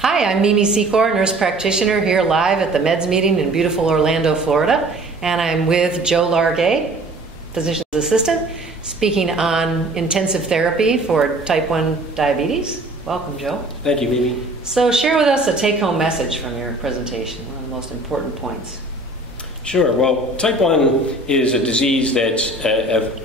Hi, I'm Mimi Secor, nurse practitioner here live at the Meds meeting in beautiful Orlando, Florida. And I'm with Joe Largay, physician's assistant, speaking on intensive therapy for type 1 diabetes. Welcome, Joe. Thank you, Mimi. So share with us a take-home message from your presentation, one of the most important points. Sure. Well, type 1 is a disease that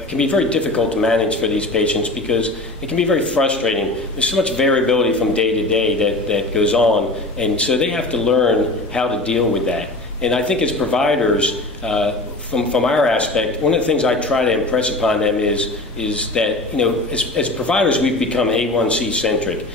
can be very difficult to manage for these patients because it can be very frustrating. There's so much variability from day to day that goes on, and so they have to learn how to deal with that. And I think as providers, from our aspect, one of the things I try to impress upon them is that, as providers, we've become A1C centric.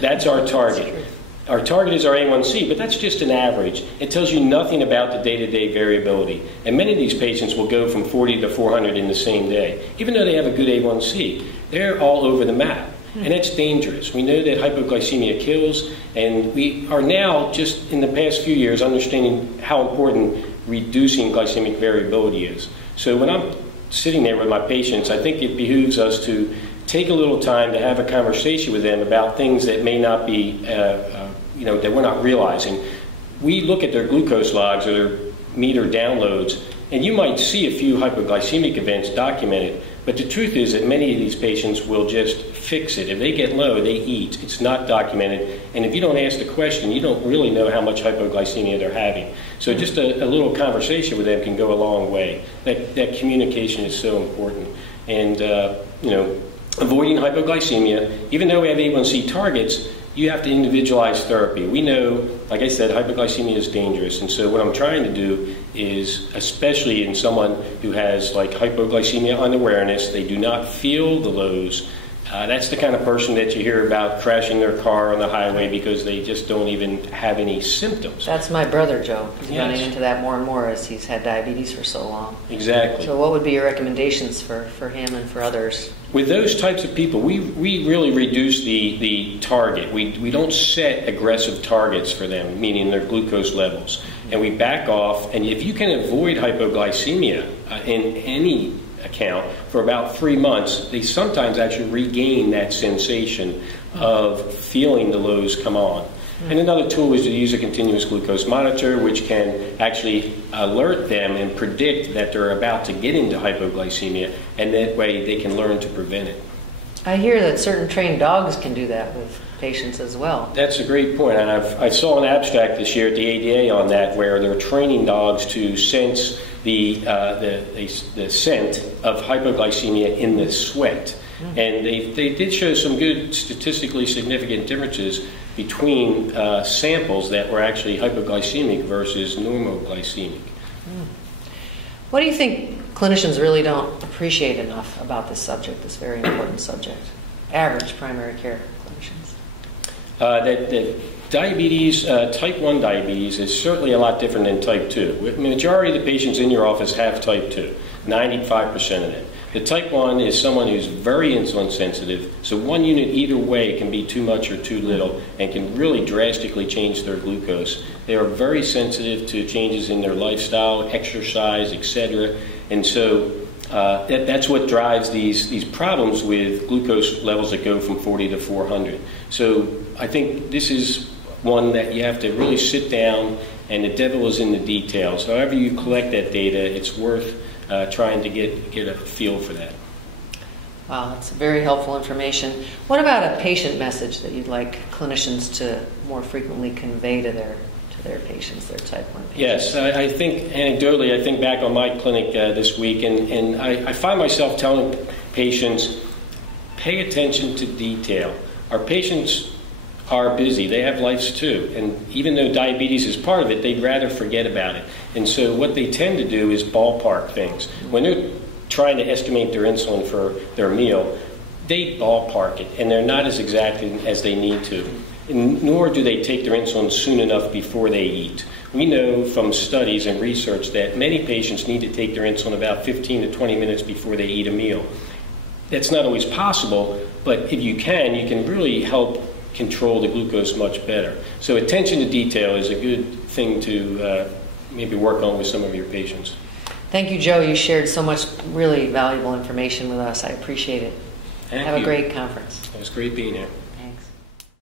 That's our target. Our target is our A1C, but that's just an average. It tells you nothing about the day-to-day variability. And many of these patients will go from 40 to 400 in the same day. Even though they have a good A1C, they're all over the map. And that's dangerous. We know that hypoglycemia kills, and we are now, just in the past few years, understanding how important reducing glycemic variability is. So when I'm sitting there with my patients, I think it behooves us to take a little time to have a conversation with them about things that may not be, that we're not realizing. We look at their glucose logs or their meter downloads, and you might see a few hypoglycemic events documented, but the truth is that many of these patients will just fix it. If they get low, they eat. It's not documented, and if you don't ask the question, you don't really know how much hypoglycemia they're having. So just a little conversation with them can go a long way. That communication is so important. And, avoiding hypoglycemia, even though we have A1C targets, you have to individualize therapy. We know, like I said, hypoglycemia is dangerous, and so what I'm trying to do is, especially in someone who has like hypoglycemia unawareness, they do not feel the lows. That's the kind of person that you hear about crashing their car on the highway because they just don't even have any symptoms. That's my brother, Joe. He's running into that more and more as he's had diabetes for so long. Exactly. So what would be your recommendations for him and for others? With those types of people, we really reduce the target. We don't set aggressive targets for them, meaning their glucose levels. And we back off, and if you can avoid hypoglycemia in any account for about 3 months, they sometimes actually regain that sensation of feeling the lows come on. And another tool is to use a continuous glucose monitor, which can actually alert them and predict that they're about to get into hypoglycemia, and that way they can learn to prevent it. I hear that certain trained dogs can do that with patients as well. That's a great point, and I saw an abstract this year at the ADA on that, where they're training dogs to sense the scent of hypoglycemia in the sweat. And they did show some good statistically significant differences between samples that were actually hypoglycemic versus normoglycemic. What do you think clinicians really don't appreciate enough about this subject, this very important subject? Average primary care clinicians. That diabetes, type 1 diabetes, is certainly a lot different than type 2. The majority of the patients in your office have type 2, 95% of them. The type 1 is someone who's very insulin sensitive, so one unit either way can be too much or too little and can really drastically change their glucose. They are very sensitive to changes in their lifestyle, exercise, etc. And so that's what drives these problems with glucose levels that go from 40 to 400. So I think this is one that you have to really sit down, and the devil is in the details. However you collect that data, it's worth trying to get a feel for that. Wow, that's very helpful information. What about a patient message that you'd like clinicians to more frequently convey to their patients, their type 1 patients? Yes, I think anecdotally, I think back on my clinic this week, and I find myself telling patients, pay attention to detail. Our patients are busy. They have lives too. And even though diabetes is part of it, they'd rather forget about it. And so what they tend to do is ballpark things. When they're trying to estimate their insulin for their meal, they ballpark it, and they're not as exact as they need to. And nor do they take their insulin soon enough before they eat. We know from studies and research that many patients need to take their insulin about 15 to 20 minutes before they eat a meal. That's not always possible, but if you can really help control the glucose much better. So attention to detail is a good thing to maybe work on with some of your patients. Thank you, Joe. You shared so much really valuable information with us. I appreciate it. Thank Have you. a great conference. It was great being here.